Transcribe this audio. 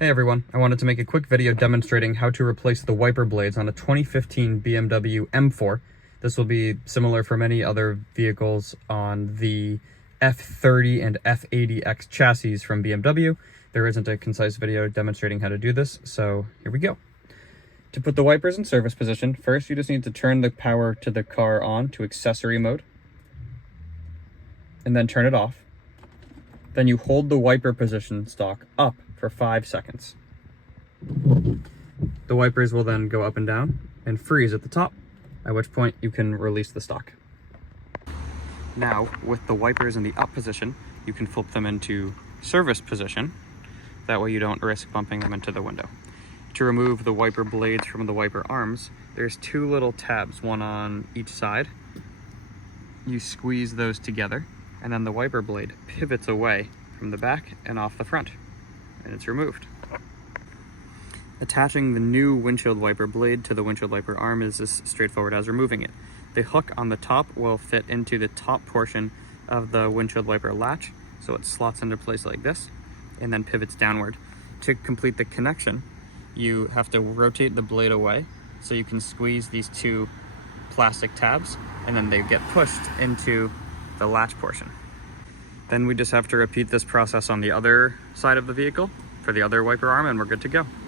Hey everyone, I wanted to make a quick video demonstrating how to replace the wiper blades on a 2015 BMW M4. This will be similar for many other vehicles on the F30 and F80X chassis from BMW. There isn't a concise video demonstrating how to do this, so here we go. To put the wipers in service position, first you just need to turn the power to the car on to accessory mode, and then turn it off. Then you hold the wiper position stalk up for 5 seconds. The wipers will then go up and down and freeze at the top, at which point you can release the stalk. Now, with the wipers in the up position, you can flip them into service position. That way you don't risk bumping them into the window. To remove the wiper blades from the wiper arms, there's two little tabs, one on each side. You squeeze those together, and then the wiper blade pivots away from the back and off the front, and it's removed. Attaching the new windshield wiper blade to the windshield wiper arm is as straightforward as removing it. The hook on the top will fit into the top portion of the windshield wiper latch, so it slots into place like this, and then pivots downward. To complete the connection, you have to rotate the blade away, so you can squeeze these two plastic tabs, and then they get pushed into the latch portion. Then we just have to repeat this process on the other side of the vehicle for the other wiper arm, and we're good to go.